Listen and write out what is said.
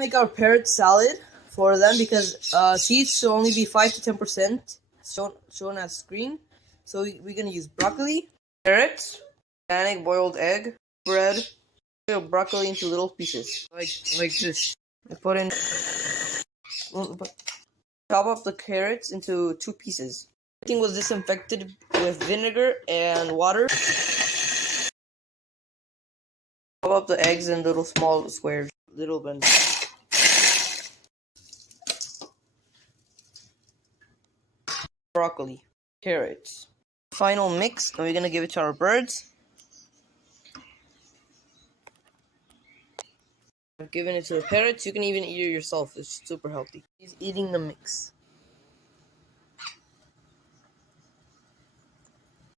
make our parrot salad for them because seeds should only be 5 to 10% shown as screen. So we're gonna use broccoli, carrots, organic boiled egg, bread, broccoli into little pieces like this. I put in. Chop up the carrots into 2 pieces. Everything was disinfected with vinegar and water. Chop up the eggs in little small squares, little bend. Broccoli, carrots. Final mix, and we're gonna give it to our birds. I've given it to the parrots. You can even eat it yourself. It's super healthy. He's eating the mix.